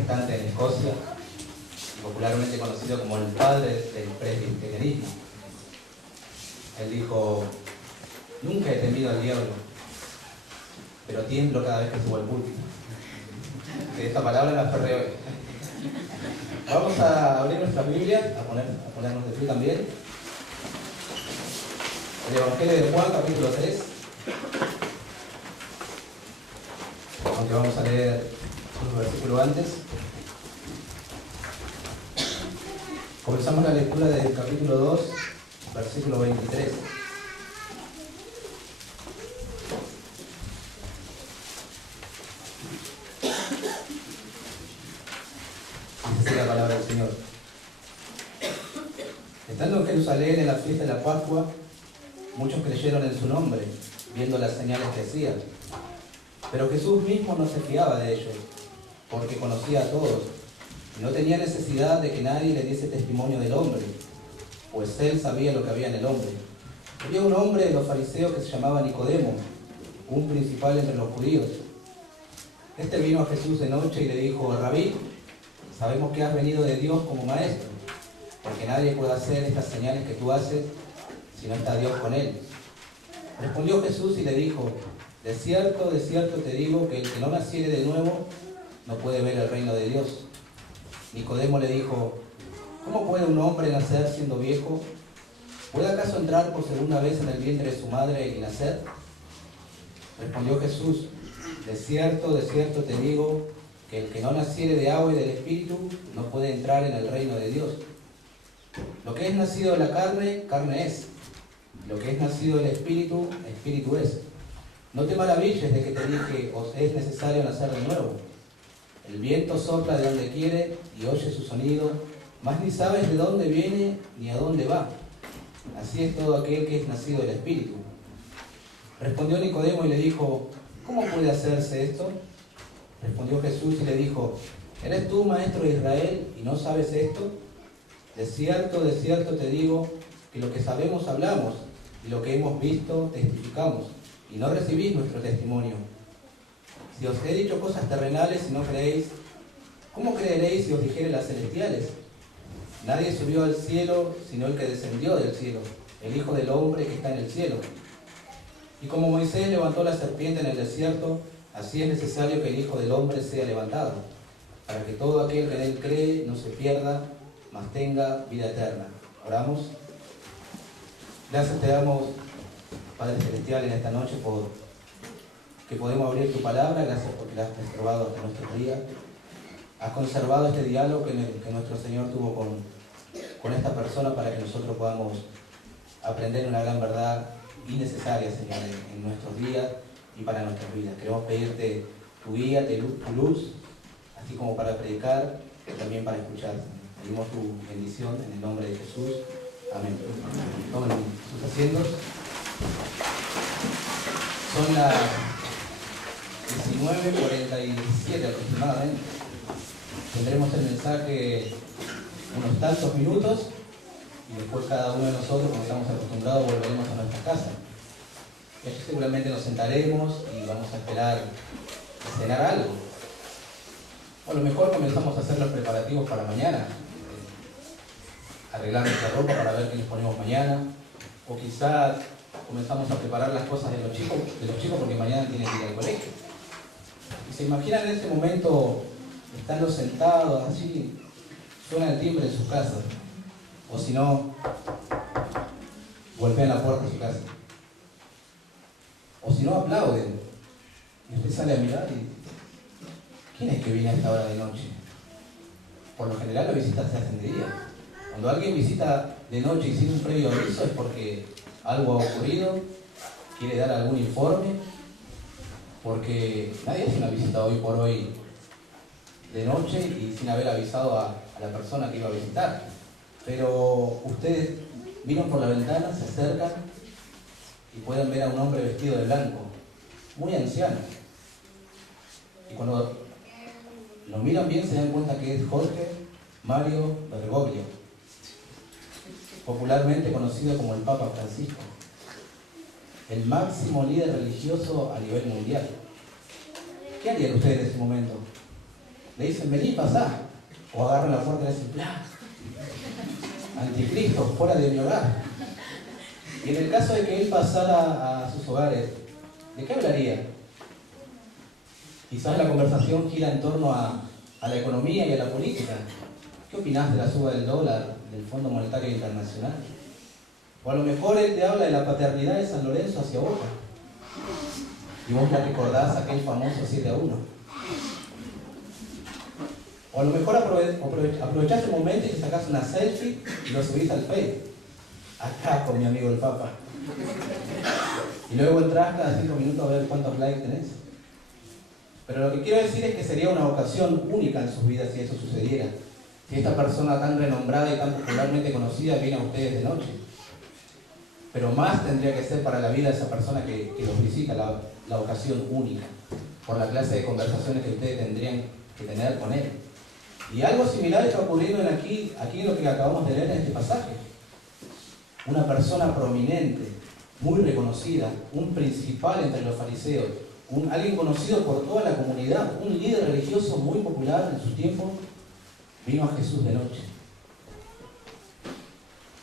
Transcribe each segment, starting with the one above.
protestante en Escocia, popularmente conocido como el padre del presbiterianismo. Él dijo: nunca he temido al diablo, pero tiemblo cada vez que subo al púlpito. De esta palabra la aferré hoy. Vamos a abrir nuestra Biblia, a ponernos de pie también. El Evangelio de Juan, capítulo 3. Aunque vamos a leer un versículo antes. Comenzamos la lectura del capítulo 2, versículo 23. Dice la palabra del Señor. Estando en Jerusalén en la fiesta de la Pascua, muchos creyeron en su nombre, viendo las señales que hacía. Pero Jesús mismo no se fiaba de ellos, porque conocía a todos, y no tenía necesidad de que nadie le diese testimonio del hombre, pues él sabía lo que había en el hombre. Había un hombre de los fariseos que se llamaba Nicodemo, un principal entre los judíos. Este vino a Jesús de noche y le dijo: Rabí, sabemos que has venido de Dios como maestro, porque nadie puede hacer estas señales que tú haces si no está Dios con él. Respondió Jesús y le dijo: de cierto te digo que el que no naciere de nuevo no puede ver el reino de Dios. Nicodemo le dijo: ¿cómo puede un hombre nacer siendo viejo? ¿Puede acaso entrar por segunda vez en el vientre de su madre y nacer? Respondió Jesús: de cierto te digo que el que no naciere de agua y del Espíritu no puede entrar en el reino de Dios. Lo que es nacido de la carne, carne es. Lo que es nacido del Espíritu, Espíritu es. No te maravilles de que te dije: os es necesario nacer de nuevo. El viento sopla de donde quiere y oye su sonido, mas ni sabes de dónde viene ni a dónde va. Así es todo aquel que es nacido del Espíritu. Respondió Nicodemo y le dijo: ¿cómo puede hacerse esto? Respondió Jesús y le dijo: ¿eres tú maestro de Israel y no sabes esto? De cierto te digo que lo que sabemos hablamos y lo que hemos visto testificamos, y no recibís nuestro testimonio. Si os he dicho cosas terrenales y no creéis, ¿cómo creeréis si os dijere las celestiales? Nadie subió al cielo sino el que descendió del cielo, el Hijo del Hombre que está en el cielo. Y como Moisés levantó la serpiente en el desierto, así es necesario que el Hijo del Hombre sea levantado, para que todo aquel que en él cree no se pierda, mas tenga vida eterna. Oramos. Gracias te damos, Padre Celestial, en esta noche por que podemos abrir tu palabra. Gracias porque la has preservado hasta nuestros días. Has conservado este diálogo que nuestro Señor tuvo con esta persona para que nosotros podamos aprender una gran verdad innecesaria, Señor, en nuestros días y para nuestras vidas. Queremos pedirte tu guía, tu luz, así como para predicar, y también para escuchar. Pedimos tu bendición en el nombre de Jesús. Amén. Tomen sus asientos. Son las 19:47 aproximadamente. Tendremos el mensaje unos tantos minutos y después cada uno de nosotros, como estamos acostumbrados, volveremos a nuestra casa. Y aquí seguramente nos sentaremos y vamos a esperar cenar algo. O a lo mejor comenzamos a hacer los preparativos para mañana. Arreglar nuestra ropa para ver qué nos ponemos mañana, o quizás comenzamos a preparar las cosas de los chicos porque mañana tienen que ir al colegio. Y se imaginan en ese momento estando sentados así, suena el timbre de su casa, o si no, golpean la puerta de su casa, o si no, aplauden, y usted sale a mirar y ¿quién es que viene a esta hora de noche? Por lo general las visitas se hacen de día. Cuando alguien visita de noche y sin un previo aviso es porque algo ha ocurrido, quiere dar algún informe, porque nadie hace una visita hoy por hoy de noche y sin haber avisado a la persona que iba a visitar. Pero ustedes miran por la ventana, se acercan y pueden ver a un hombre vestido de blanco, muy anciano. Y cuando lo miran bien se dan cuenta que es Jorge Mario Bergoglio, popularmente conocido como el Papa Francisco, el máximo líder religioso a nivel mundial. ¿Qué harían ustedes en ese momento? le dicen, vení, pasá. O agarran la puerta y le dicen, ¡plá! Anticristo, fuera de mi hogar. Y en el caso de que él pasara a sus hogares, ¿de qué hablaría? Quizás la conversación gira en torno a la economía y a la política. ¿Qué opinás de la suba del dólar, del Fondo Monetario Internacional? O a lo mejor él te habla de la paternidad de San Lorenzo hacia Boca. Y vos le recordás aquel famoso 7-1. O a lo mejor aprovechás el momento y te sacás una selfie y lo subís al Facebook. Acá con mi amigo el Papa. Y luego entrás cada 5 minutos a ver cuántos likes tenés. Pero lo que quiero decir es que sería una ocasión única en sus vidas si eso sucediera. Si esta persona tan renombrada y tan popularmente conocida viene a ustedes de noche. Pero más tendría que ser para la vida de esa persona que los visita la ocasión única, por la clase de conversaciones que ustedes tendrían que tener con él. Y algo similar está ocurriendo aquí en lo que acabamos de leer en este pasaje. Una persona prominente, muy reconocida, un principal entre los fariseos, alguien conocido por toda la comunidad, un líder religioso muy popular en su tiempo, vino a Jesús de noche.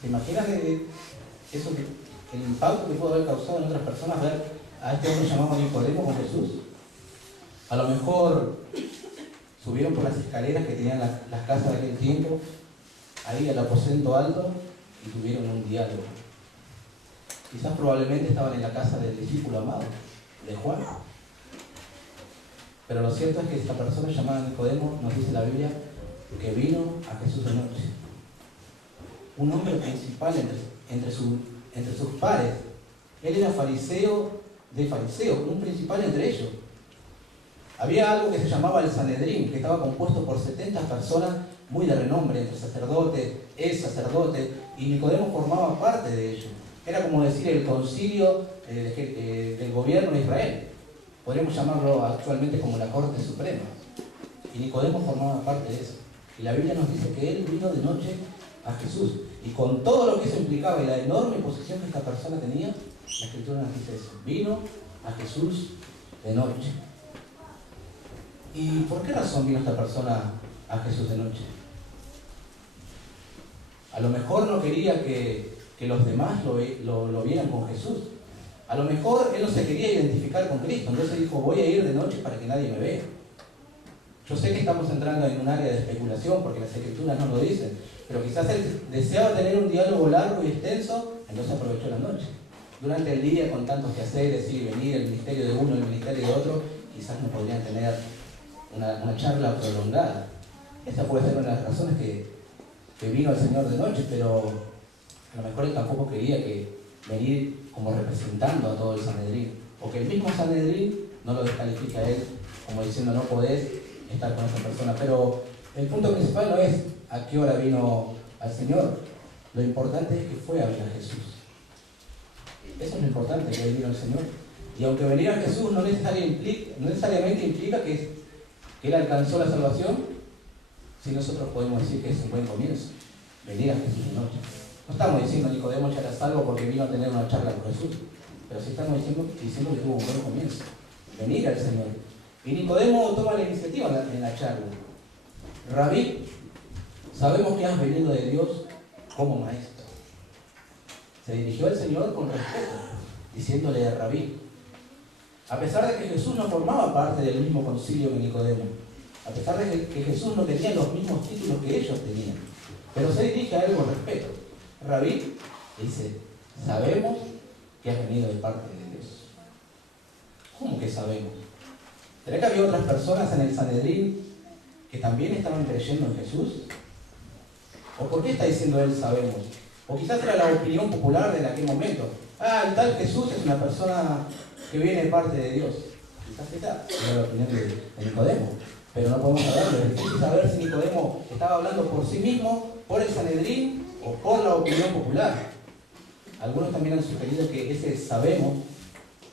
¿Te imaginas eso, el impacto que pudo haber causado en otras personas ver a este hombre llamado Nicodemo con Jesús? A lo mejor subieron por las escaleras que tenían las casas de aquel tiempo, ahí al aposento alto, y tuvieron un diálogo. Quizás probablemente estaban en la casa del discípulo amado, de Juan. Pero lo cierto es que esta persona llamada Nicodemo, nos dice la Biblia, que vino a Jesús de noche. Un hombre principal entre sus pares. Él era fariseo de fariseos, un principal entre ellos. Había algo que se llamaba el Sanedrín, que estaba compuesto por 70 personas muy de renombre, entre sacerdotes, ex sacerdote, y Nicodemo formaba parte de ello. Era como decir el concilio del gobierno de Israel. Podríamos llamarlo actualmente como la Corte Suprema. Y Nicodemo formaba parte de eso. Y la Biblia nos dice que él vino de noche a Jesús. Y con todo lo que eso implicaba y la enorme posición que esta persona tenía, la Escritura nos dice eso. Vino a Jesús de noche. ¿Y por qué razón vino esta persona a Jesús de noche? A lo mejor no quería que los demás lo vieran con Jesús. A lo mejor él no se quería identificar con Cristo, entonces dijo, voy a ir de noche para que nadie me vea. Yo sé que estamos entrando en un área de especulación porque las Escrituras no lo dicen, pero quizás él deseaba tener un diálogo largo y extenso, entonces aprovechó la noche. Durante el día, con tantos quehaceres, ir y venir, el ministerio de uno, el ministerio de otro, quizás no podrían tener una charla prolongada. Esa puede ser una de las razones que vino el Señor de noche, pero a lo mejor él tampoco quería venir como representando a todo el Sanedrín, o que el mismo Sanedrín no lo descalifique a él como diciendo no podés estar con esa persona. Pero el punto principal no es a qué hora vino al Señor, lo importante es que fue a ver a Jesús. Eso es lo importante, que vino al Señor. Y aunque venir a Jesús no necesariamente implica que él alcanzó la salvación, si nosotros podemos decir que es un buen comienzo, venir a Jesús de noche. No estamos diciendo Nicodemo ya era salvo porque vino a tener una charla con Jesús, pero sí estamos diciendo que tuvo un buen comienzo, venir al Señor. Y Nicodemo toma la iniciativa en la charla. Rabí, sabemos que has venido de Dios como maestro. Se dirigió al Señor con respeto, diciéndole Rabí. A pesar de que Jesús no formaba parte del mismo concilio que Nicodemo, a pesar de que Jesús no tenía los mismos títulos que ellos tenían, pero se dirige a él con respeto. Rabí dice, sabemos que has venido de parte de Dios. ¿Cómo que sabemos? ¿Será que había otras personas en el Sanedrín que también estaban creyendo en Jesús? ¿O por qué está diciendo él sabemos? O quizás era la opinión popular de aquel momento. El tal Jesús es una persona que viene de parte de Dios. Quizás esta era la opinión de Nicodemo. Pero no podemos saberlo. Es difícil saber si Nicodemo estaba hablando por sí mismo, por el Sanedrín o por la opinión popular. Algunos también han sugerido que ese sabemos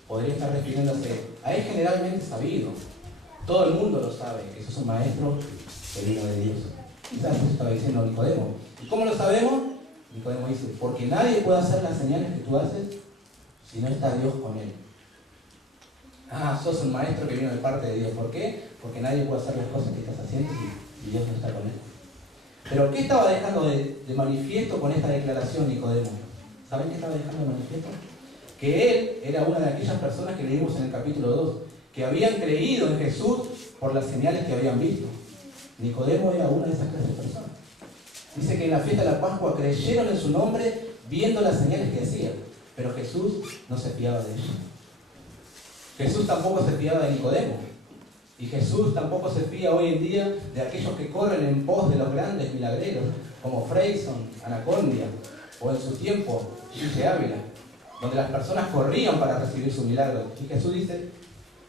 podría estar refiriéndose a él generalmente sabido. Todo el mundo lo sabe, que eso es un maestro que vino de Dios. Quizás eso estaba diciendo Nicodemo. ¿Y cómo lo sabemos? Nicodemo dice, porque nadie puede hacer las señales que tú haces si no está Dios con él. Ah, sos un maestro que vino de parte de Dios. ¿Por qué? Porque nadie puede hacer las cosas que estás haciendo y Dios no está con él. Pero ¿qué estaba dejando de manifiesto con esta declaración Nicodemo? ¿Saben qué estaba dejando de manifiesto? Que él era una de aquellas personas que leímos en el capítulo 2, que habían creído en Jesús por las señales que habían visto. Nicodemo era una de esas clases de personas. Dice que en la fiesta de la Pascua creyeron en su nombre viendo las señales que hacía, pero Jesús no se fiaba de ellos. Jesús tampoco se fiaba de Nicodemo. Y Jesús tampoco se fía hoy en día de aquellos que corren en pos de los grandes milagreros, como Freyson, Anacondia, o en su tiempo, Gille Ávila, donde las personas corrían para recibir su milagro. Y Jesús dice,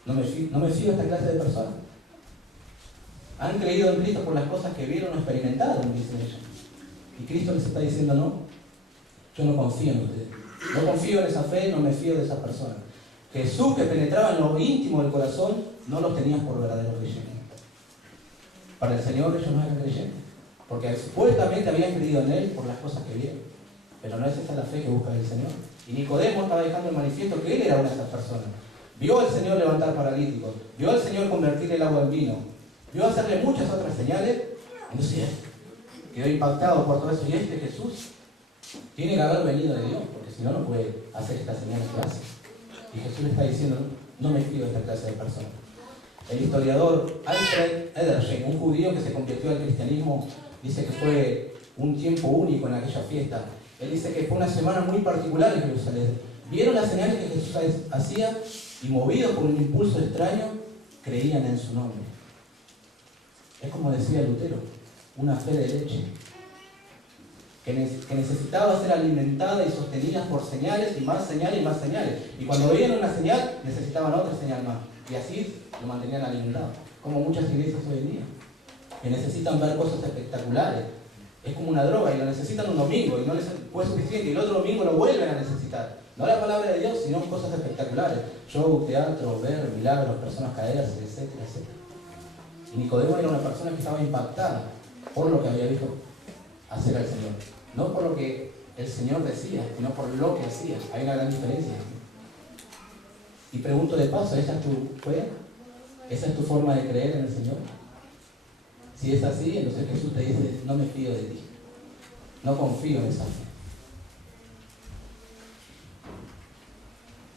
no me fío de esta clase de personas. Han creído en Cristo por las cosas que vieron o experimentaron, dicen ellos. Y Cristo les está diciendo, no, yo no confío en ustedes. No confío en esa fe, no me fío de esas personas. Jesús, que penetraba en lo íntimo del corazón, no los tenía por verdaderos creyentes. Para el Señor ellos no eran creyentes, porque supuestamente habían creído en Él por las cosas que vieron. Pero no es esa la fe que busca el Señor. Y Nicodemo estaba dejando el manifiesto que él era una de esas personas. Vio al Señor levantar paralíticos, vio al Señor convertir el agua en vino, vio hacerle muchas otras señales. Entonces quedó impactado por todo eso. Y Jesús tiene que haber venido de Dios, porque si no, no puede hacer estas señales que hace. Y Jesús le está diciendo, no me fío de esta clase de personas. El historiador Alfred Edersheim, un judío que se convirtió al cristianismo, dice que fue un tiempo único en aquella fiesta. Él dice que fue una semana muy particular en Jerusalén. Vieron las señales que Jesús hacía y, movidos por un impulso extraño, creían en su nombre. Es como decía Lutero, una fe de leche, que necesitaba ser alimentada y sostenida por señales y más señales y más señales. Y cuando veían una señal, necesitaban otra señal más. Y así lo mantenían alimentado. Como muchas iglesias hoy en día, que necesitan ver cosas espectaculares. Es como una droga y lo necesitan un domingo y no les fue suficiente. Y el otro domingo lo vuelven a necesitar. No la palabra de Dios, sino cosas espectaculares. Show, teatro, ver, milagros, personas caerse, etcétera, etcétera. Y Nicodemo era una persona que estaba impactada por lo que había visto hacer al Señor. No por lo que el Señor decía, sino por lo que hacía. Hay una gran diferencia. Y pregunto de paso, ¿esa es tu fe? ¿Esa es tu forma de creer en el Señor? Si es así, entonces Jesús te dice, no me fío de ti. No confío en esa fe.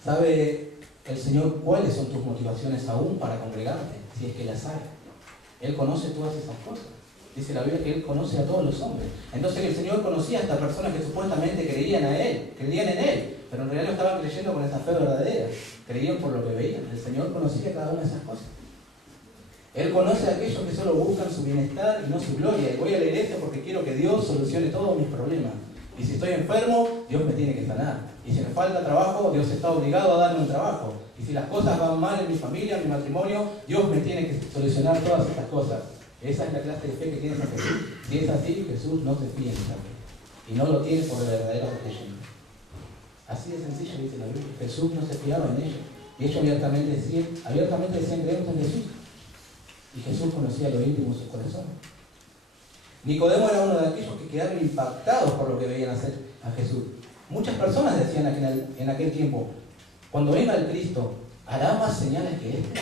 ¿Sabe el Señor cuáles son tus motivaciones aún para congregarte? Si es que las hay. Él conoce todas esas cosas. Dice la Biblia que Él conoce a todos los hombres. Entonces el Señor conocía a estas personas que supuestamente creían en Él, pero en realidad no estaban creyendo con esa fe verdadera. Creían por lo que veían. El Señor conocía cada una de esas cosas. Él conoce a aquellos que solo buscan su bienestar y no su gloria. Y voy a la iglesia porque quiero que Dios solucione todos mis problemas. Y si estoy enfermo, Dios me tiene que sanar. Y si me falta trabajo, Dios está obligado a darme un trabajo. Y si las cosas van mal en mi familia, en mi matrimonio, Dios me tiene que solucionar todas estas cosas. Esa es la clase de fe que tiene San Jesús. Si es así, Jesús no se fía en esa fe. Y no lo tiene por verdadero creyente. Así de sencillo dice la Biblia. Jesús no se fiaba en ellos. Y ellos abiertamente decían creemos en Jesús. Y Jesús conocía lo íntimo de su corazón. Nicodemo era uno de aquellos que quedaron impactados por lo que veían hacer a Jesús. Muchas personas decían en aquel tiempo, cuando venga el Cristo, ¿hará más señales que este?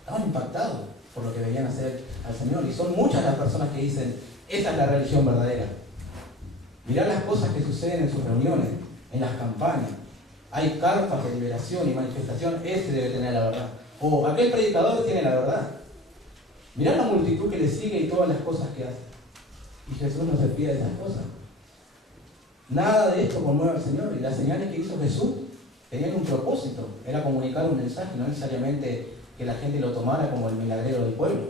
Estaban impactados por lo que veían hacer al Señor. Y son muchas las personas que dicen, esa es la religión verdadera. Mirá las cosas que suceden en sus reuniones, en las campañas. Hay carpas de liberación y manifestación, ese debe tener la verdad. O aquel predicador tiene la verdad. Mirá la multitud que le sigue y todas las cosas que hace. Y Jesús no se fía de esas cosas. Nada de esto conmueve al Señor. Y las señales que hizo Jesús tenían un propósito. Era comunicar un mensaje, no necesariamente que la gente lo tomara como el milagrero del pueblo.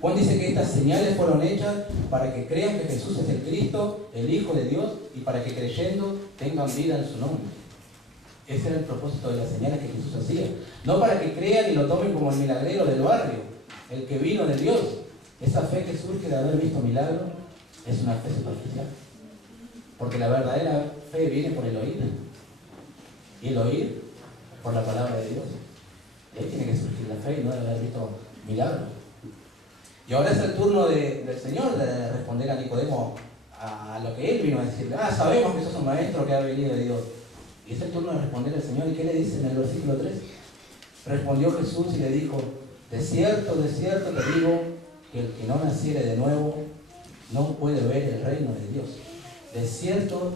Juan dice que estas señales fueron hechas para que crean que Jesús es el Cristo, el Hijo de Dios, y para que creyendo tengan vida en su nombre. Ese era el propósito de las señales que Jesús hacía. No para que crean y lo tomen como el milagrero del barrio, el que vino de Dios. Esa fe que surge de haber visto milagros es una fe superficial. Porque la verdadera fe viene por el oír. Y el oír por la palabra de Dios. Y ahí tiene que surgir la fe y no de haber visto milagros. Y ahora es el turno del Señor de responder a Nicodemo a lo que él vino a decirle. Sabemos que sos un maestro que ha venido de Dios. Y es el turno de responder al Señor. ¿Y qué le dice en el versículo 3? Respondió Jesús y le dijo: de cierto te digo, que el que no naciere de nuevo no puede ver el reino de Dios. De cierto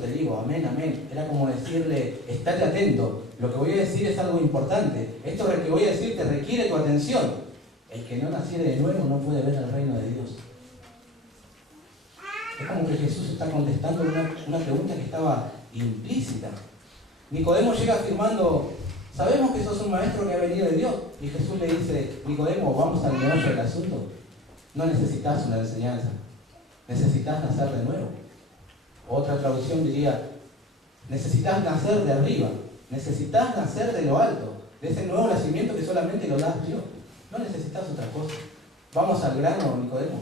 te digo, amén, amén. Era como decirle: estate atento, lo que voy a decir es algo importante. Esto que voy a decir te requiere tu atención. El que no naciere de nuevo no puede ver el reino de Dios. Es como que Jesús está contestando una pregunta que estaba implícita. Nicodemo llega afirmando: sabemos que sos un maestro que ha venido de Dios. Y Jesús le dice: Nicodemo, vamos al meollo del asunto. No necesitas una enseñanza, necesitas nacer de nuevo. Otra traducción diría: necesitas nacer de arriba, necesitas nacer de lo alto, de ese nuevo nacimiento que solamente lo da Dios. No necesitas otra cosa. Vamos al grano, Nicodemo,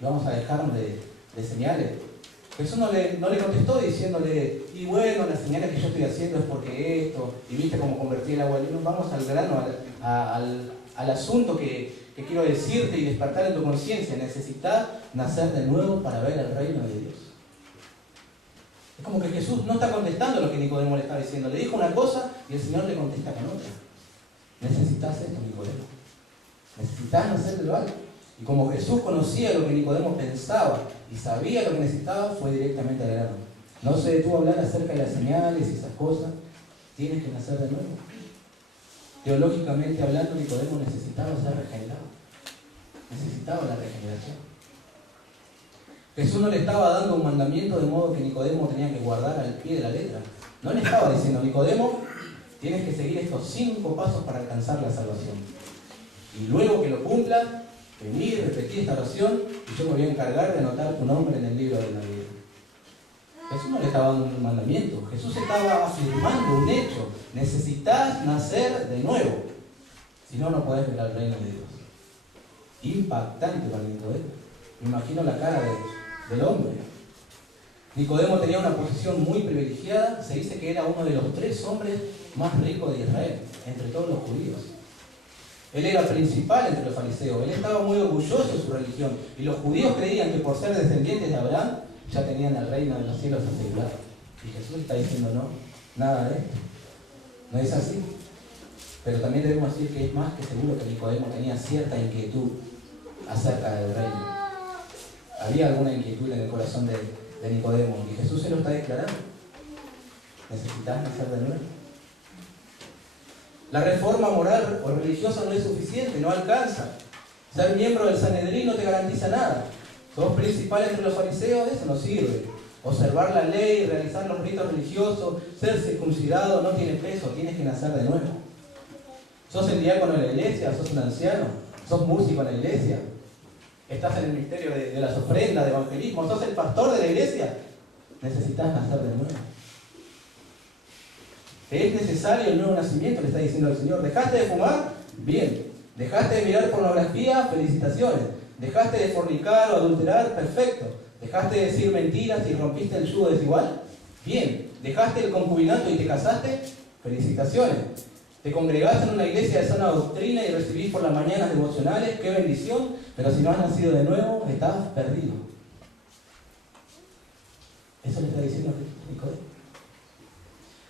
y vamos a dejarnos de señales. Jesús no le contestó diciéndole: y bueno, las señales que yo estoy haciendo es porque esto, y viste cómo convertí el agua al vino. Vamos al grano, al asunto que quiero decirte y despertar en tu conciencia. Necesitas nacer de nuevo para ver el reino de Dios. Es como que Jesús no está contestando lo que Nicodemo le está diciendo. Le dijo una cosa y el Señor le contesta con otra. Necesitas esto, Nicodemo. Necesitas nacer de lo alto. Y como Jesús conocía lo que Nicodemo pensaba y sabía lo que necesitaba, fue directamente al grano. No se detuvo a hablar acerca de las señales y esas cosas. Tienes que nacer de nuevo. Teológicamente hablando, Nicodemo necesitaba ser regenerado. Necesitaba la regeneración. Jesús no le estaba dando un mandamiento de modo que Nicodemo tenía que guardar al pie de la letra. No le estaba diciendo: Nicodemo, tienes que seguir estos 5 pasos para alcanzar la salvación. Y luego que lo cumplas, venir y repetir esta oración, y yo me voy a encargar de anotar tu nombre en el libro de la vida. Jesús no le estaba dando un mandamiento. Jesús estaba afirmando un hecho. Necesitas nacer de nuevo. Si no, no podés ver al reino de Dios. Impactante para Nicodemo. Me imagino la cara del hombre. Nicodemo tenía una posición muy privilegiada. Se dice que era uno de los 3 hombres más ricos de Israel, entre todos los judíos. Él era principal entre los fariseos. Él estaba muy orgulloso de su religión. Y los judíos creían que por ser descendientes de Abraham, ya tenían el reino de los cielos asegurado. Y Jesús está diciendo: no, nada de esto. No es así. Pero también debemos decir que es más que seguro que Nicodemo tenía cierta inquietud acerca del reino. Había alguna inquietud en el corazón de Nicodemo. Y Jesús se lo está declarando. Necesitas nacer de nuevo. La reforma moral o religiosa no es suficiente, no alcanza. Ser miembro del Sanedrín no te garantiza nada. Sos principal entre los fariseos, eso no sirve. Observar la ley, realizar los ritos religiosos, ser circuncidado no tiene peso, tienes que nacer de nuevo. Sos el diácono de la iglesia, sos un anciano, sos músico en la iglesia, estás en el ministerio de las ofrendas, de evangelismo, sos el pastor de la iglesia, necesitas nacer de nuevo. Es necesario el nuevo nacimiento, le está diciendo el Señor. ¿Dejaste de fumar? Bien. ¿Dejaste de mirar pornografía? Felicitaciones. ¿Dejaste de fornicar o adulterar? Perfecto. ¿Dejaste de decir mentiras y rompiste el yugo desigual? Bien. ¿Dejaste el concubinato y te casaste? Felicitaciones. ¿Te congregás en una iglesia de sana doctrina y recibís por las mañanas devocionales? ¡Qué bendición! Pero si no has nacido de nuevo, estás perdido. Eso le está diciendo Nicodemo.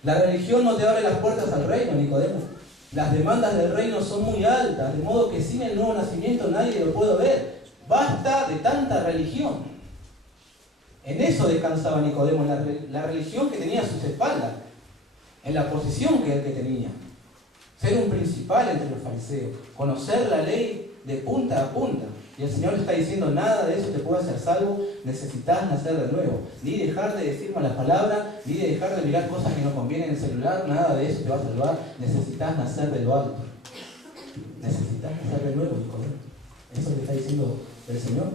La religión no te abre las puertas al reino, Nicodemo. Las demandas del reino son muy altas, de modo que sin el nuevo nacimiento nadie lo puede ver. Basta de tanta religión. En eso descansaba Nicodemo, en la religión que tenía a sus espaldas, en la posición que él tenía. Ser un principal entre los fariseos, conocer la ley de punta a punta. Y el Señor le está diciendo: nada de eso te puede hacer salvo, necesitas nacer de nuevo. Ni dejar de decir malas palabras, ni de dejar de mirar cosas que no convienen en el celular, nada de eso te va a salvar. Necesitas nacer de lo alto. Necesitas nacer de nuevo, Nicodemo. Eso le está diciendo el Señor.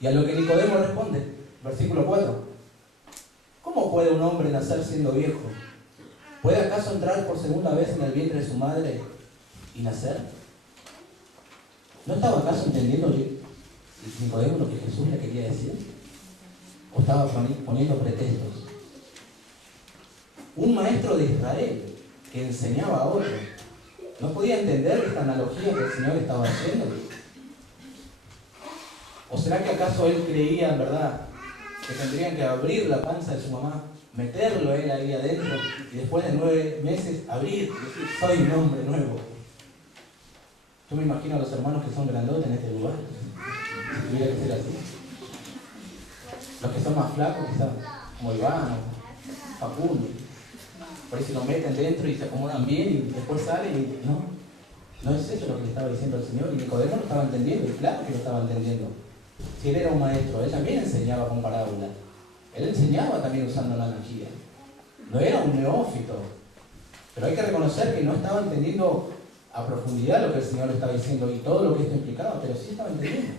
Y a lo que Nicodemo responde, versículo 4. ¿Cómo puede un hombre nacer siendo viejo? ¿Puede acaso entrar por segunda vez en el vientre de su madre y nacer? ¿No estaba acaso entendiendo Nicodemo lo que Jesús le quería decir? ¿O estaba poniendo pretextos? Un maestro de Israel que enseñaba a otros, ¿no podía entender esta analogía que el Señor estaba haciendo? ¿O será que acaso él creía en verdad que tendrían que abrir la panza de su mamá meterlo él ahí adentro y después de 9 meses abrir y decir, soy un hombre nuevo. Yo me imagino a los hermanos que son grandotes en este lugar, si tuviera que ser así. Los que son más flacos, quizás, como Iván o Facundo. Por ahí se lo meten dentro y se acomodan bien y después salen y no es eso lo que le estaba diciendo el Señor. Y Nicodemo lo estaba entendiendo, y claro que lo estaba entendiendo. Si él era un maestro, él también enseñaba con parábola. Él enseñaba también usando la analogía. No era un neófito. Pero hay que reconocer que no estaba entendiendo a profundidad lo que el Señor le estaba diciendo y todo lo que esto implicaba, pero sí estaba entendiendo.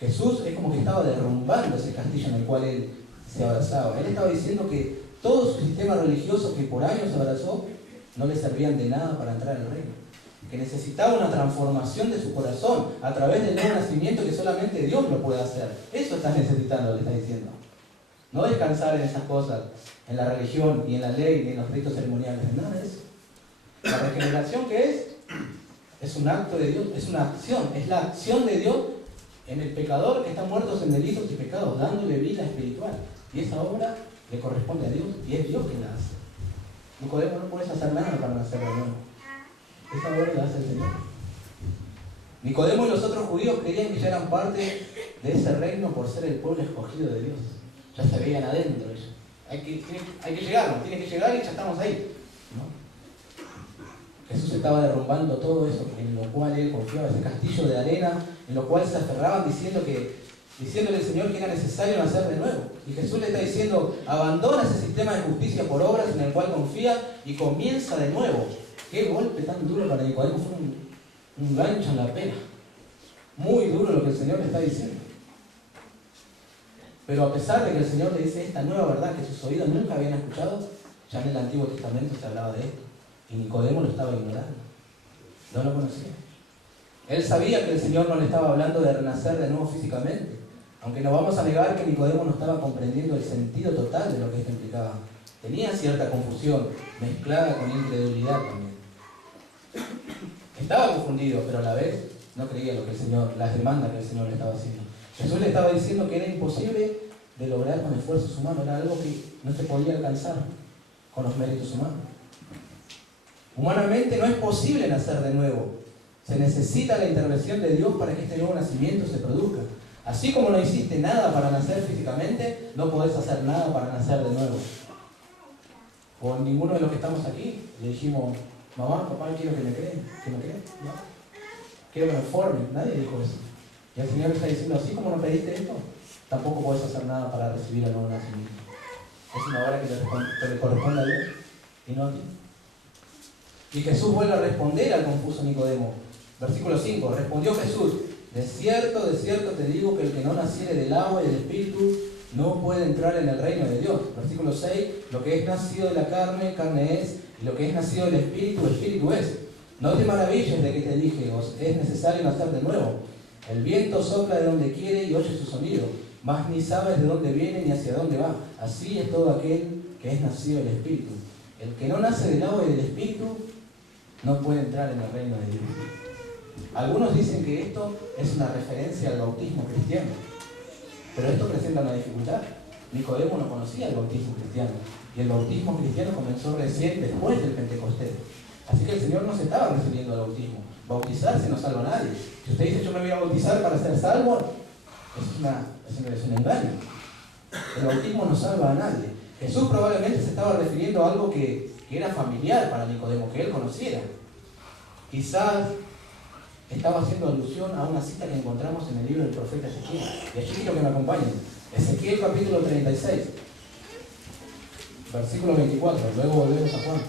Jesús es como que estaba derrumbando ese castillo en el cual él se abrazaba. Él estaba diciendo que todo su sistema religioso que por años abrazó no le servían de nada para entrar al reino. Que necesitaba una transformación de su corazón a través del nuevo nacimiento que solamente Dios lo puede hacer. Eso estás necesitando, le está diciendo. No descansar en esas cosas, en la religión, ni en la ley, ni en los ritos ceremoniales, nada de eso. La regeneración, ¿qué es un acto de Dios, es una acción, es la acción de Dios en el pecador que está muerto en delitos y pecados, dándole vida espiritual. Y esa obra le corresponde a Dios y es Dios quien la hace. Nicodemo, no puedes hacer nada para nacer de nuevo. Esa obra la hace el Señor. Nicodemo y los otros judíos creían que ya eran parte de ese reino por ser el pueblo escogido de Dios. Ya se veían adentro ellos. Hay que llegar, tiene que llegar y ya estamos ahí, ¿no? Jesús estaba derrumbando todo eso en lo cual él confiaba, ese castillo de arena en lo cual se aferraban diciéndole al Señor que era necesario nacer de nuevo. Y Jesús le está diciendo, abandona ese sistema de justicia por obras en el cual confía y comienza de nuevo. Qué golpe tan duro para Nicodemo, fue un gancho en la pena. Muy duro lo que el Señor le está diciendo. Pero a pesar de que el Señor le dice esta nueva verdad que sus oídos nunca habían escuchado, ya en el Antiguo Testamento se hablaba de esto. Y Nicodemo lo estaba ignorando. No lo conocía. Él sabía que el Señor no le estaba hablando de renacer de nuevo físicamente. Aunque no vamos a negar que Nicodemo no estaba comprendiendo el sentido total de lo que esto implicaba. Tenía cierta confusión, mezclada con incredulidad también. Estaba confundido, pero a la vez no creía lo que el Señor, las demandas que el Señor le estaba haciendo. Jesús le estaba diciendo que era imposible de lograr con esfuerzos humanos, era algo que no se podía alcanzar con los méritos humanos. Humanamente no es posible nacer de nuevo. Se necesita la intervención de Dios para que este nuevo nacimiento se produzca. Así como no hiciste nada para nacer físicamente, no podés hacer nada para nacer de nuevo. O ninguno de los que estamos aquí le dijimos, mamá, papá, quiero que me creen. ¿Que me creen? ¿No? Quiero que me formen. Nadie dijo eso. Y el Señor está diciendo, así como no pediste esto, tampoco podés hacer nada para recibir el nuevo nacimiento. Es una obra que le corresponde a Dios y no a ti. Y Jesús vuelve a responder al confuso Nicodemo. Versículo 5. Respondió Jesús, de cierto te digo que el que no naciere del agua y del Espíritu no puede entrar en el reino de Dios. Versículo 6. Lo que es nacido de la carne, carne es, y lo que es nacido del Espíritu, Espíritu es. No te maravilles de que te dije, os es necesario nacer de nuevo. El viento sopla de donde quiere y oye su sonido, mas ni sabes de dónde viene ni hacia dónde va. Así es todo aquel que es nacido del Espíritu. El que no nace del agua y del Espíritu no puede entrar en el reino de Dios. Algunos dicen que esto es una referencia al bautismo cristiano, pero esto presenta una dificultad. Nicodemo no conocía el bautismo cristiano, y el bautismo cristiano comenzó recién después del Pentecostés. Así que el Señor no se estaba refiriendo al bautismo. Bautizarse no salva a nadie. Si usted dice, yo me voy a bautizar para ser salvo, es un engaño. El bautismo no salva a nadie. Jesús probablemente se estaba refiriendo a algo que era familiar para Nicodemo, que él conociera. Quizás estaba haciendo alusión a una cita que encontramos en el libro del profeta Ezequiel. Y aquí quiero que me acompañen. Ezequiel capítulo 36, versículo 24. Luego volvemos a Juan.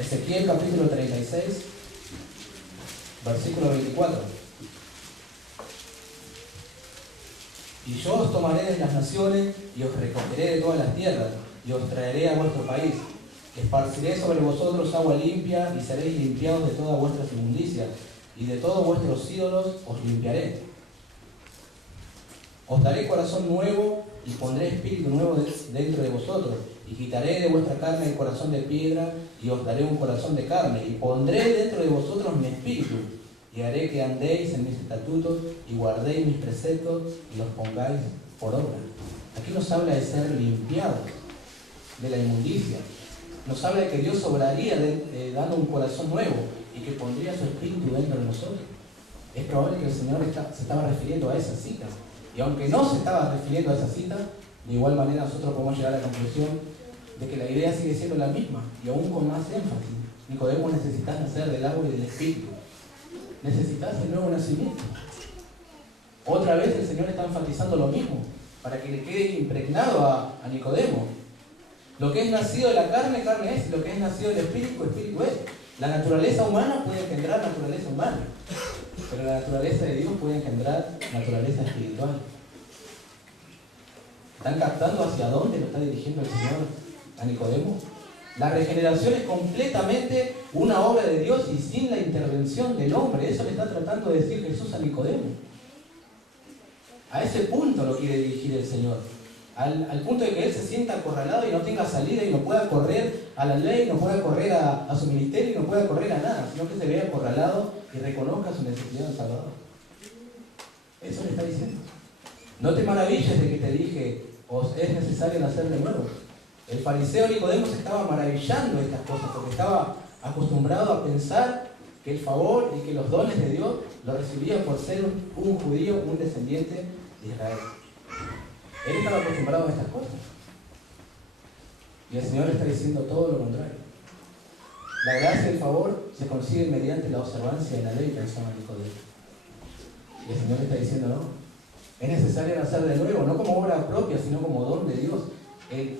Ezequiel capítulo 36, versículo 24. Y yo os tomaré de las naciones y os recogeré de todas las tierras y os traeré a vuestro país. Esparciré sobre vosotros agua limpia y seréis limpiados de todas vuestras inmundicias y de todos vuestros ídolos os limpiaré. Os daré corazón nuevo y pondré espíritu nuevo dentro de vosotros y quitaré de vuestra carne el corazón de piedra y os daré un corazón de carne y pondré dentro de vosotros mi espíritu y haré que andéis en mis estatutos y guardéis mis preceptos y los pongáis por obra. Aquí nos habla de ser limpiados de la inmundicia. Nos habla de que Dios obraría dando un corazón nuevo y que pondría su espíritu dentro de nosotros. Es probable que el Señor se estaba refiriendo a esa cita. Y aunque no se estaba refiriendo a esa cita, de igual manera nosotros podemos llegar a la conclusión de que la idea sigue siendo la misma y aún con más énfasis. Nicodemo, necesitas nacer del agua y del espíritu. Necesitas el nuevo nacimiento. Otra vez el Señor está enfatizando lo mismo, para que le quede impregnado a Nicodemo. Lo que es nacido de la carne, carne es, y lo que es nacido del espíritu, espíritu es. La naturaleza humana puede engendrar naturaleza humana, pero la naturaleza de Dios puede engendrar naturaleza espiritual. ¿Están captando hacia dónde lo está dirigiendo el Señor a Nicodemo? La regeneración es completamente una obra de Dios y sin la intervención del hombre. Eso le está tratando de decir Jesús a Nicodemo. A ese punto lo quiere dirigir el Señor. Al punto de que él se sienta acorralado y no tenga salida y no pueda correr a la ley, no pueda correr a su ministerio y no pueda correr a nada, sino que se vea acorralado y reconozca su necesidad de Salvador. Eso le está diciendo. No te maravilles de que te dije, os es necesario nacer de nuevo. El fariseo Nicodemo se estaba maravillando de estas cosas porque estaba acostumbrado a pensar que el favor y que los dones de Dios lo recibía por ser un judío, un descendiente de Israel. Él estaba acostumbrado a estas cosas. Y el Señor le está diciendo todo lo contrario. La gracia y el favor se consiguen mediante la observancia de la ley, pensaba Nicodemo. Y el Señor le está diciendo, no, es necesario nacer de nuevo, no como obra propia, sino como don de Dios.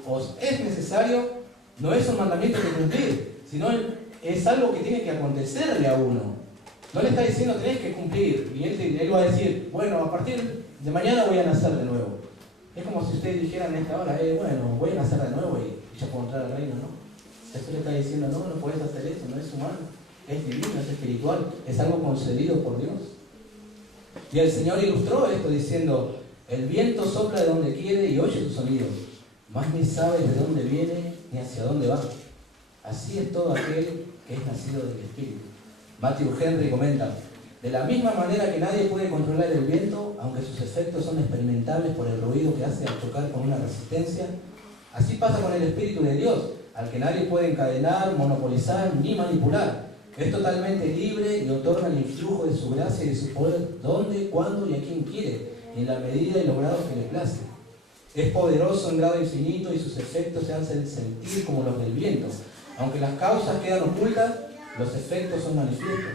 Os es necesario, no es un mandamiento que cumplir, sino es algo que tiene que acontecerle a uno. No le está diciendo tenés que cumplir, y él va a decir, bueno, a partir de mañana voy a nacer de nuevo. Es como si ustedes dijeran en esta hora, bueno, voy a nacer de nuevo y ya puedo entrar al reino, ¿no? Jesús le está diciendo, no puedes hacer eso, no es humano, es divino, es espiritual, es algo concedido por Dios. Y el Señor ilustró esto diciendo, el viento sopla de donde quiere y oye su sonido, mas ni sabe de dónde viene ni hacia dónde va. Así es todo aquel que es nacido del Espíritu. Matthew Henry comenta, de la misma manera que nadie puede controlar el viento, aunque sus efectos son experimentables por el ruido que hace al chocar con una resistencia, así pasa con el Espíritu de Dios, al que nadie puede encadenar, monopolizar ni manipular. Es totalmente libre y otorga el influjo de su gracia y de su poder donde, cuándo y a quien quiere, en la medida y los grados que le place. Es poderoso en grado infinito y sus efectos se hacen sentir como los del viento. Aunque las causas quedan ocultas, los efectos son manifiestos.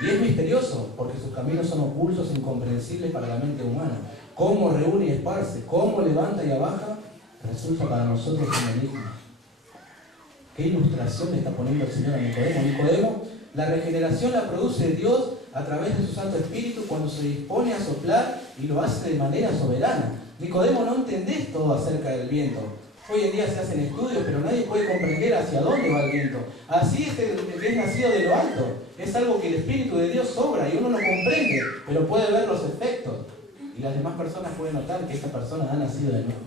Y es misterioso, porque sus caminos son ocultos e incomprensibles para la mente humana. Cómo reúne y esparce, cómo levanta y abaja, resulta para nosotros un enigma. ¿Qué ilustración le está poniendo el Señor a Nicodemo? Nicodemo, la regeneración la produce Dios a través de su Santo Espíritu cuando se dispone a soplar y lo hace de manera soberana. Nicodemo, no entendés todo acerca del viento. Hoy en día se hacen estudios, pero nadie puede comprender hacia dónde va el viento. Así es el que es nacido de lo alto. Es algo que el Espíritu de Dios sobra y uno no comprende, pero puede ver los efectos. Y las demás personas pueden notar que esta persona ha nacido de nuevo.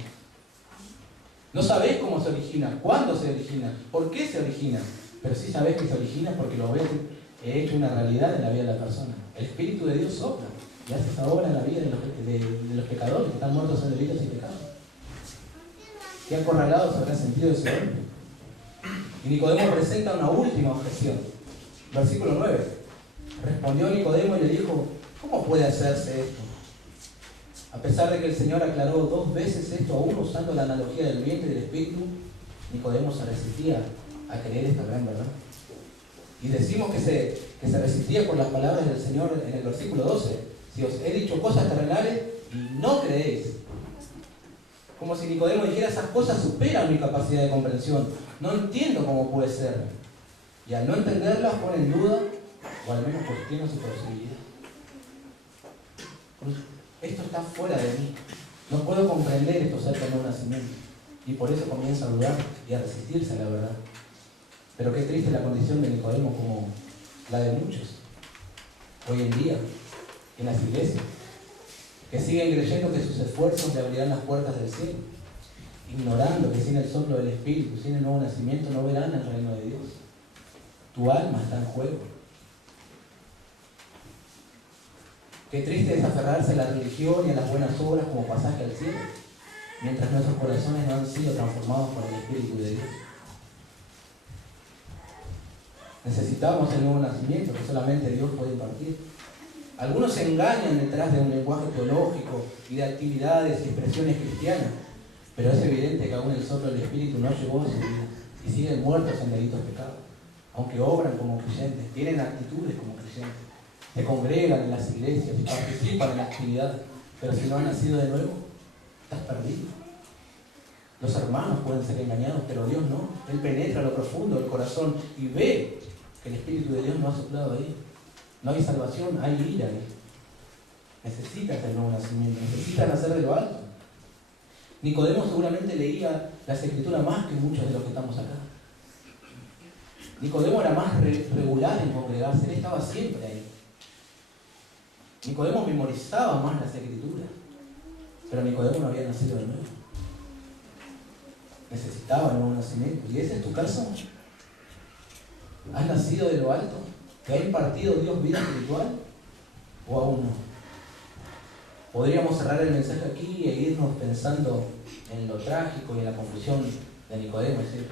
No sabés cómo se origina, cuándo se origina, por qué se origina, pero sí sabés que se origina porque lo ves hecho una realidad en la vida de la persona. El Espíritu de Dios sopla y hace esa obra en la vida de los pecadores que están muertos en delitos y pecados. Qué acorralado se habrá sentido ese hombre. Y Nicodemo presenta una última objeción. Versículo 9. Respondió Nicodemo y le dijo, ¿cómo puede hacerse esto? A pesar de que el Señor aclaró 2 veces esto aún usando la analogía del viento y del espíritu, Nicodemo se resistía a creer esta gran verdad. Y decimos que se resistía por las palabras del Señor en el versículo 12. Si os he dicho cosas terrenales y no creéis. Como si Nicodemo dijera, esas cosas superan mi capacidad de comprensión. No entiendo cómo puede ser. Y al no entenderlas pone en duda, o al menos cuestiona su posibilidad. Esto está fuera de mí. No puedo comprender esto acerca del nuevo nacimiento. Y por eso comienza a dudar y a resistirse a la verdad. Pero qué triste la condición de Nicodemo como la de muchos. Hoy en día, en las iglesias, que siguen creyendo que sus esfuerzos le abrirán las puertas del cielo, ignorando que sin el soplo del Espíritu, sin el nuevo nacimiento, no verán el reino de Dios. Tu alma está en juego. Qué triste es aferrarse a la religión y a las buenas obras como pasaje al cielo, mientras nuestros corazones no han sido transformados por el Espíritu de Dios. Necesitamos el nuevo nacimiento que solamente Dios puede impartir. Algunos se engañan detrás de un lenguaje teológico y de actividades y expresiones cristianas, pero es evidente que aún el soplo del Espíritu no llegó a su vida y siguen muertos en delitos pecados, aunque obran como creyentes, tienen actitudes como creyentes, se congregan en las iglesias y participan en la actividad, pero si no han nacido de nuevo, estás perdido. Los hermanos pueden ser engañados, pero Dios no. Él penetra lo profundo del corazón y ve que el Espíritu de Dios no ha soplado ahí. No hay salvación, hay ira ahí. Necesitas el nuevo nacimiento, necesitas nacer de lo alto. Nicodemo seguramente leía las Escrituras más que muchos de los que estamos acá. Nicodemo era más regular en congregarse, él estaba siempre ahí. Nicodemo memorizaba más las Escrituras, pero Nicodemo no había nacido de nuevo. Necesitaba el nuevo nacimiento. ¿Y ese es tu caso? ¿Has nacido de lo alto? ¿Te ha impartido Dios vida espiritual? ¿O aún no? Podríamos cerrar el mensaje aquí e irnos pensando en lo trágico y en la confusión de Nicodemo, es decir,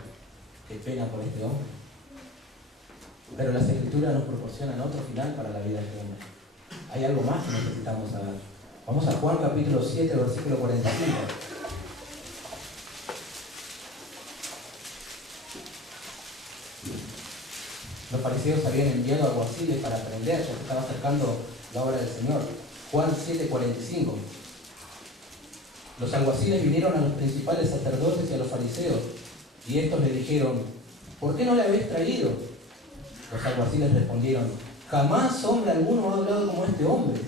qué pena por este hombre. Pero las Escrituras nos proporcionan otro final para la vida de este hombre. Hay algo más que necesitamos saber. Vamos a Juan capítulo 7, versículo 45. Los fariseos habían enviado a alguaciles para aprender, ya que estaba acercando la obra del Señor. Juan 7:45. Los alguaciles vinieron a los principales sacerdotes y a los fariseos, y estos le dijeron: ¿por qué no le habéis traído? Los alguaciles respondieron: jamás hombre alguno ha hablado como este hombre.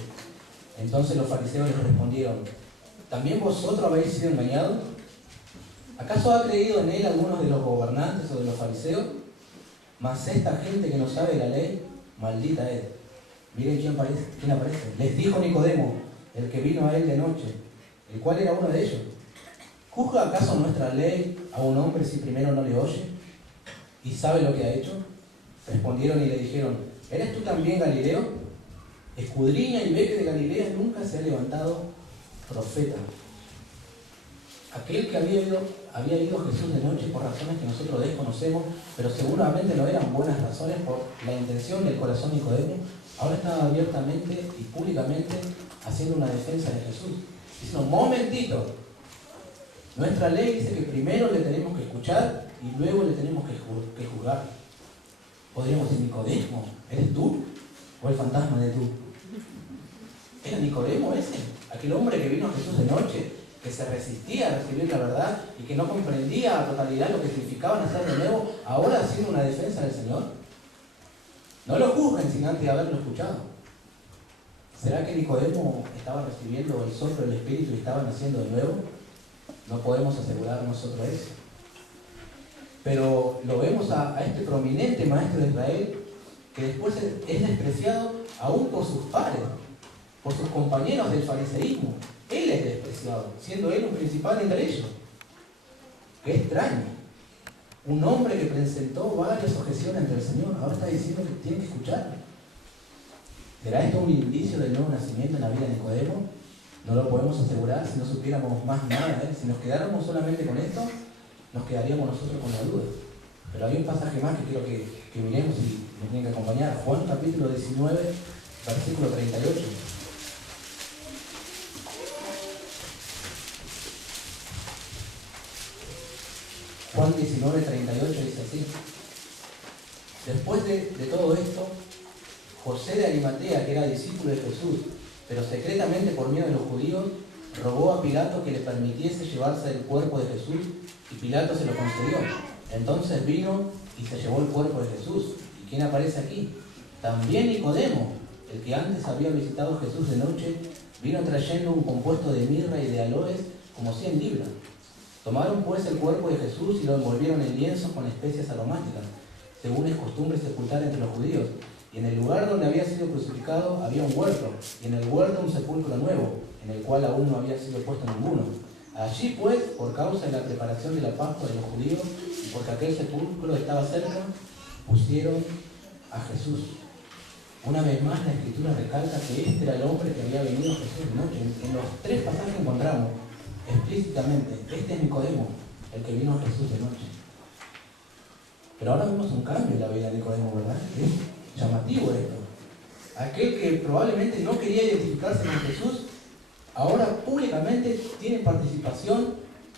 Entonces los fariseos les respondieron: ¿también vosotros habéis sido engañados? ¿Acaso ha creído en él algunos de los gobernantes o de los fariseos? Mas esta gente que no sabe la ley, maldita es. Miren quién aparece. Les dijo Nicodemo, el que vino a él de noche, el cual era uno de ellos: ¿juzga acaso nuestra ley a un hombre si primero no le oye? ¿Y sabe lo que ha hecho? Respondieron y le dijeron: ¿eres tú también Galileo? Escudriña y ve que de Galilea nunca se ha levantado profeta. Aquel que había ido a Jesús de noche por razones que nosotros desconocemos, pero seguramente no eran buenas razones por la intención del corazón de Nicodemo, ahora estaba abiertamente y públicamente haciendo una defensa de Jesús. Diciendo: momentito, nuestra ley dice que primero le tenemos que escuchar y luego le tenemos que juzgar. Podríamos decir: Nicodemo, ¿eres tú o el fantasma de tú? ¿Era Nicodemo ese? Aquel hombre que vino a Jesús de noche, que se resistía a recibir la verdad y que no comprendía a totalidad lo que significaba nacer de nuevo, ahora haciendo una defensa del Señor. No lo juzguen sin antes haberlo escuchado. ¿Será que Nicodemo estaba recibiendo el soplo del Espíritu y estaba naciendo de nuevo? No podemos asegurar nosotros eso. Pero lo vemos a este prominente maestro de Israel, que después es despreciado aún por sus pares, por sus compañeros del fariseísmo. Él es despreciado, siendo él un principal entre ellos. Qué extraño. Un hombre que presentó varias objeciones ante el Señor, ahora está diciendo que tiene que escucharlo. ¿Será esto un indicio del nuevo nacimiento en la vida de Nicodemo? No lo podemos asegurar si no supiéramos más nada. Si nos quedáramos solamente con esto, nos quedaríamos nosotros con la duda. Pero hay un pasaje más que quiero que miremos y me tienen que acompañar. Juan capítulo 19, versículo 38. Juan 19, 38 dice así: después de todo esto, José de Arimatea, que era discípulo de Jesús, pero secretamente por miedo de los judíos, rogó a Pilato que le permitiese llevarse el cuerpo de Jesús, y Pilato se lo concedió. Entonces vino y se llevó el cuerpo de Jesús. ¿Y quién aparece aquí? También Nicodemo, el que antes había visitado a Jesús de noche, vino trayendo un compuesto de mirra y de aloes como 100 libras. Tomaron pues el cuerpo de Jesús y lo envolvieron en lienzos con especias aromáticas, según es costumbre sepultar entre los judíos. Y en el lugar donde había sido crucificado había un huerto, y en el huerto un sepulcro nuevo, en el cual aún no había sido puesto ninguno. Allí pues, por causa de la preparación de la Pascua de los judíos, y porque aquel sepulcro estaba cerca, pusieron a Jesús. Una vez más la Escritura recalca que este era el hombre que había venido a Jesús de noche. En los 3 pasajes encontramos explícitamente, este es Nicodemo, el que vino a Jesús de noche. Pero ahora vemos un cambio en la vida de Nicodemo, ¿verdad? Es llamativo esto. Aquel que probablemente no quería identificarse con Jesús, ahora públicamente tiene participación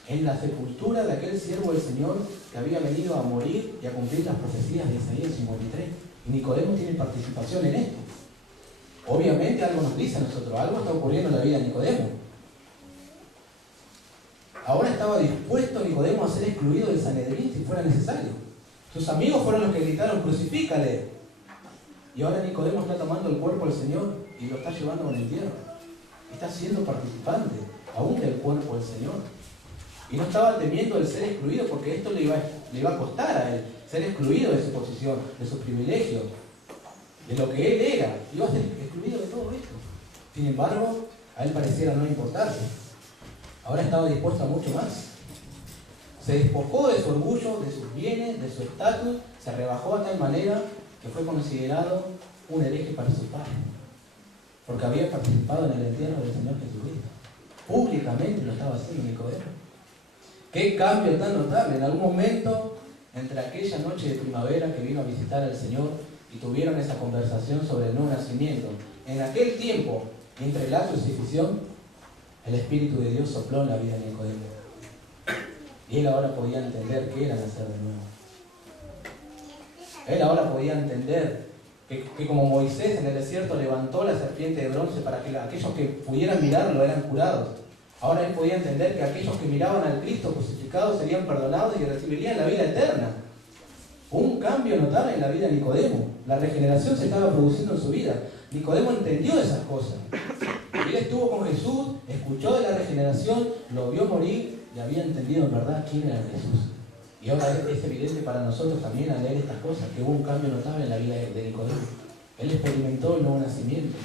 en la sepultura de aquel siervo del Señor que había venido a morir y a cumplir las profecías de Isaías 53. Y Nicodemo tiene participación en esto. Obviamente algo nos dice a nosotros, algo está ocurriendo en la vida de Nicodemo. Ahora estaba dispuesto Nicodemo a ser excluido del Sanedrín si fuera necesario. Sus amigos fueron los que gritaron, crucifícale. Y ahora Nicodemo está tomando el cuerpo del Señor y lo está llevando con el entierro. Está siendo participante aún del cuerpo del Señor. Y no estaba temiendo el ser excluido porque esto le iba a costar a él ser excluido de su posición, de sus privilegios, de lo que él era. Iba a ser excluido de todo esto. Sin embargo, a él pareciera no importarle. Ahora estaba dispuesto a mucho más. Se despojó de su orgullo, de sus bienes, de su estatus, se rebajó a tal manera que fue considerado un hereje para su padre, porque había participado en el entierro del Señor Jesucristo. Públicamente lo estaba haciendo Nicodemo. ¡Qué cambio tan notable! En algún momento, entre aquella noche de primavera que vino a visitar al Señor y tuvieron esa conversación sobre el nuevo nacimiento, en aquel tiempo, entre la crucifixión, el Espíritu de Dios sopló en la vida de Nicodemo. Y él ahora podía entender qué era nacer de nuevo. Él ahora podía entender que como Moisés en el desierto levantó la serpiente de bronce para que aquellos que pudieran mirarlo eran curados. Ahora él podía entender que aquellos que miraban al Cristo crucificado serían perdonados y recibirían la vida eterna. Un cambio notable en la vida de Nicodemo. La regeneración se estaba produciendo en su vida. Nicodemo entendió esas cosas. Él estuvo con Jesús, escuchó de la regeneración, lo vio morir y había entendido en verdad quién era Jesús. Y ahora es evidente para nosotros también al leer estas cosas que hubo un cambio notable en la vida de Nicodemo. Él experimentó el nuevo nacimiento.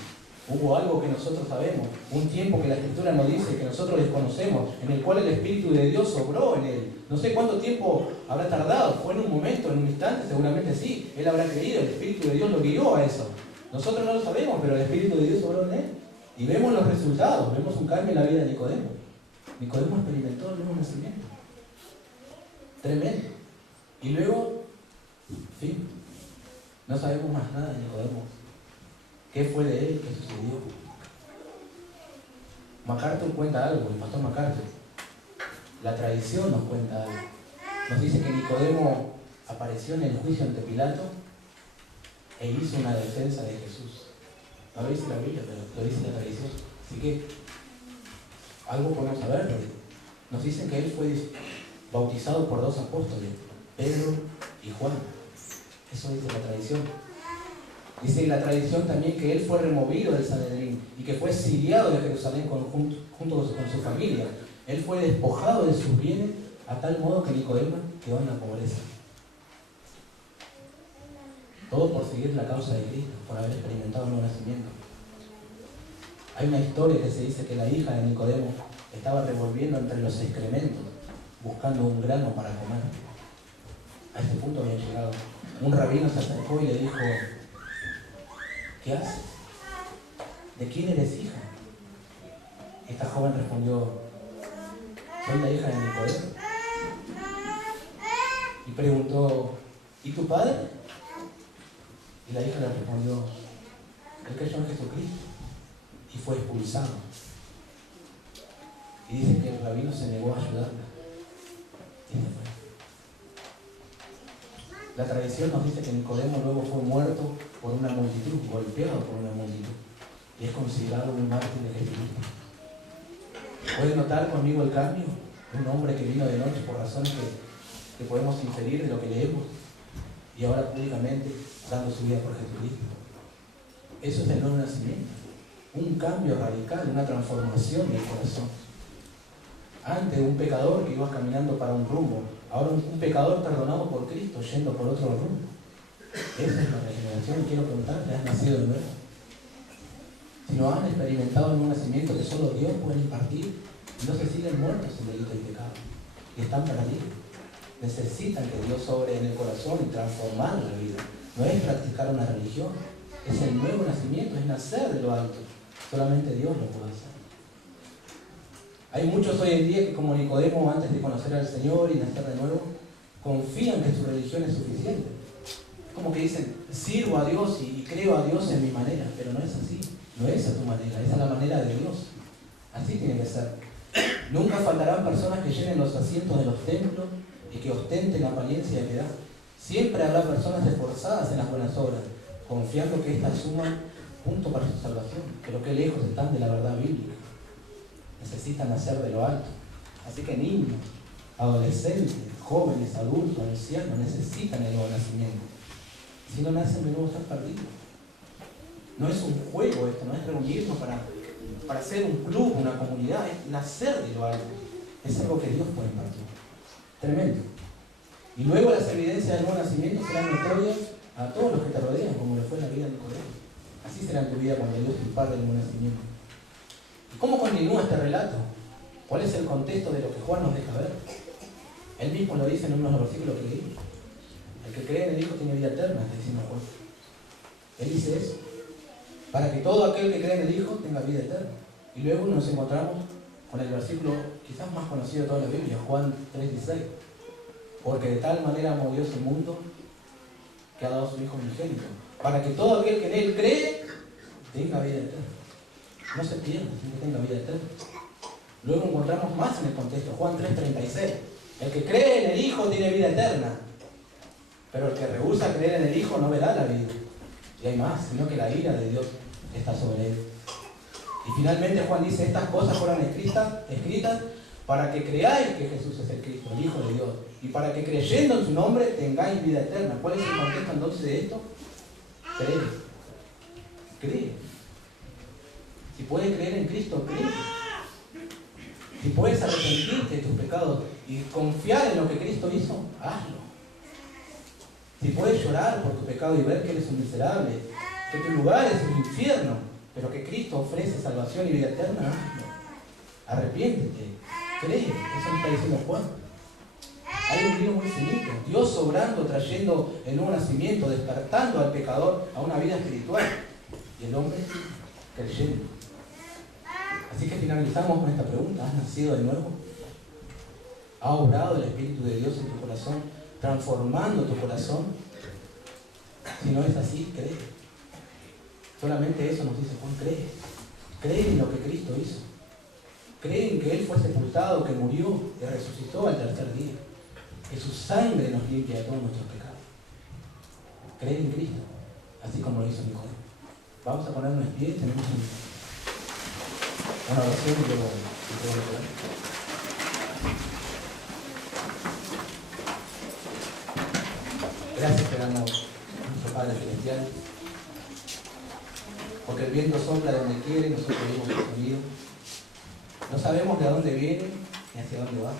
Hubo algo que nosotros sabemos, un tiempo que la Escritura nos dice, que nosotros desconocemos, en el cual el Espíritu de Dios sobró en él. No sé cuánto tiempo habrá tardado, fue en un momento, en un instante, seguramente sí. Él habrá creído, el Espíritu de Dios lo guió a eso. Nosotros no lo sabemos, pero el Espíritu de Dios sobró en él. Y vemos los resultados, vemos un cambio en la vida de Nicodemo. Nicodemo experimentó el nuevo nacimiento. Tremendo. Y luego, fin, no sabemos más nada de Nicodemo. ¿Qué fue de él? ¿Qué sucedió? MacArthur cuenta algo, el pastor MacArthur. La tradición nos cuenta algo. Nos dice que Nicodemo apareció en el juicio ante Pilato e hizo una defensa de Jesús. No lo dice la Biblia, pero lo dice la tradición. Así que algo podemos saber. Nos dicen que él fue bautizado por 2 apóstoles, Pedro y Juan. Eso dice la tradición. Dice la tradición también que él fue removido del Sanedrín y que fue exiliado de Jerusalén junto con su familia. Él fue despojado de sus bienes a tal modo que Nicodemo quedó en la pobreza. Todo por seguir la causa de Cristo, por haber experimentado un nuevo nacimiento. Hay una historia que se dice que la hija de Nicodemo estaba revolviendo entre los excrementos, buscando un grano para comer. A este punto había llegado. Un rabino se acercó y le dijo: ¿qué haces? ¿De quién eres hija? Esta joven respondió: soy la hija de Nicodemo. Y preguntó: ¿y tu padre? Y la hija le respondió: él creyó en Jesucristo y fue expulsado. Y dice que el rabino se negó a ayudarla. Y se fue. La tradición nos dice que Nicodemo luego fue muerto por una multitud, golpeado por una multitud, y es considerado un mártir de Jesucristo. ¿Pueden notar conmigo el cambio? Un hombre que vino de noche por razones que podemos inferir de lo que leemos, y ahora públicamente dando su vida por Jesucristo. Eso es el nuevo nacimiento, un cambio radical, una transformación del corazón. Antes un pecador que iba caminando para un rumbo, ahora un pecador perdonado por Cristo yendo por otro rumbo. Esa es la regeneración. Quiero preguntarte, ¿has nacido de nuevo? Si no han experimentado el nuevo nacimiento que solo Dios puede impartir, no se siguen muertos en delito y pecado y están perdidos. Necesitan que Dios sobre en el corazón y transformar la vida. No es practicar una religión, Es el nuevo nacimiento, es nacer de lo alto. Solamente Dios lo puede hacer. Hay muchos hoy en día que, como Nicodemo, antes de conocer al Señor y nacer de nuevo, confían que su religión es suficiente. Como que dicen, sirvo a Dios y creo a Dios en mi manera, pero no es así. No es a tu manera, es a la manera de Dios. Así tiene que ser. Nunca faltarán personas que llenen los asientos de los templos y que ostenten apariencia de piedad. Siempre habrá personas esforzadas en las buenas obras, confiando que éstas suman punto para su salvación, pero que lejos están de la verdad bíblica. Necesitan nacer de lo alto. Así que niños, adolescentes, jóvenes, adultos, ancianos, necesitan el nuevo nacimiento. Si no nacen de nuevo, están perdidos. No es un juego esto, no es reunirnos para hacer un club, una comunidad, es nacer de lo alto. Es algo que Dios puede impartir. Tremendo. Y luego las evidencias del nuevo nacimiento serán notorias a todos los que te rodean, como le fue en la vida de Nicodemo. Así será en tu vida cuando Dios te imparte el nuevo nacimiento. ¿Y cómo continúa este relato? ¿Cuál es el contexto de lo que Juan nos deja ver? Él mismo lo dice en uno de los versículos que leímos. El que cree en el Hijo tiene vida eterna, está diciendo Juan. Él dice eso. Para que todo aquel que cree en el Hijo tenga vida eterna. Y luego nos encontramos con el versículo quizás más conocido de toda la Biblia, Juan 3:16. Porque de tal manera amó Dios el mundo que ha dado a su Hijo unigénito, para que todo aquel que en Él cree tenga vida eterna. No se pierda, sino que tenga vida eterna. Luego encontramos más en el contexto, Juan 3:36. El que cree en el Hijo tiene vida eterna, pero el que rehúsa creer en el Hijo no verá la vida. Y hay más, sino que la ira de Dios está sobre él. Y finalmente Juan dice, estas cosas fueron escritas para que creáis que Jesús es el Cristo, el Hijo de Dios, y para que creyendo en su nombre tengáis vida eterna. ¿Cuál es el contexto entonces de esto? Cree. Cree. Si puedes creer en Cristo, cree. Si puedes arrepentirte de tus pecados y confiar en lo que Cristo hizo, hazlo. Si puedes llorar por tu pecado y ver que eres un miserable, que tu lugar es el infierno, pero que Cristo ofrece salvación y vida eterna, hazlo. Arrepiéntete, cree. Eso me está diciendo Juan. Hay un río muy finito, Dios obrando, trayendo el nuevo nacimiento, despertando al pecador a una vida espiritual, y el hombre creyendo. Así que finalizamos con esta pregunta: ¿has nacido de nuevo? ¿Ha obrado el Espíritu de Dios en tu corazón, transformando tu corazón? Si no es así, cree. Solamente eso nos dice Juan: cree. Cree en lo que Cristo hizo. Cree en que Él fue sepultado, que murió y resucitó al tercer día. Que su sangre nos limpia de todos nuestros pecados. Cree en Cristo, así como lo hizo Nicodemo. Vamos a ponernos en pie, tenemos una oración y luego gracias te damos, nuestro Padre Celestial, porque el viento sopla de donde quiere y nosotros oímos el sonido. No sabemos de dónde viene ni hacia dónde va.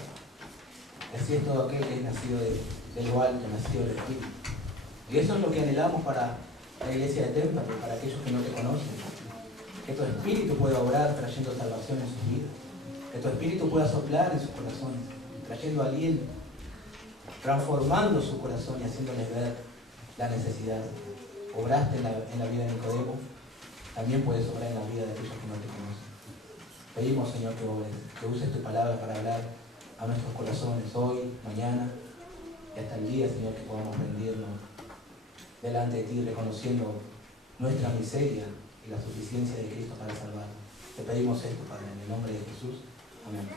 Y así es todo aquel que es nacido de lo alto, nacido del Espíritu. Y eso es lo que anhelamos para la iglesia de Témpano, para aquellos que no te conocen. Que tu Espíritu pueda obrar trayendo salvación en sus vidas. Que tu Espíritu pueda soplar en sus corazones, trayendo aliento, transformando su corazón y haciéndoles ver la necesidad. Obraste en la vida de Nicodemo, también puedes obrar en la vida de aquellos que no te conocen. Pedimos, Señor, que obres, que uses tu palabra para hablar a nuestros corazones hoy, mañana y hasta el día, Señor, que podamos rendirnos delante de ti, reconociendo nuestra miseria y la suficiencia de Cristo para salvarnos. Te pedimos esto, Padre, en el nombre de Jesús. Amén.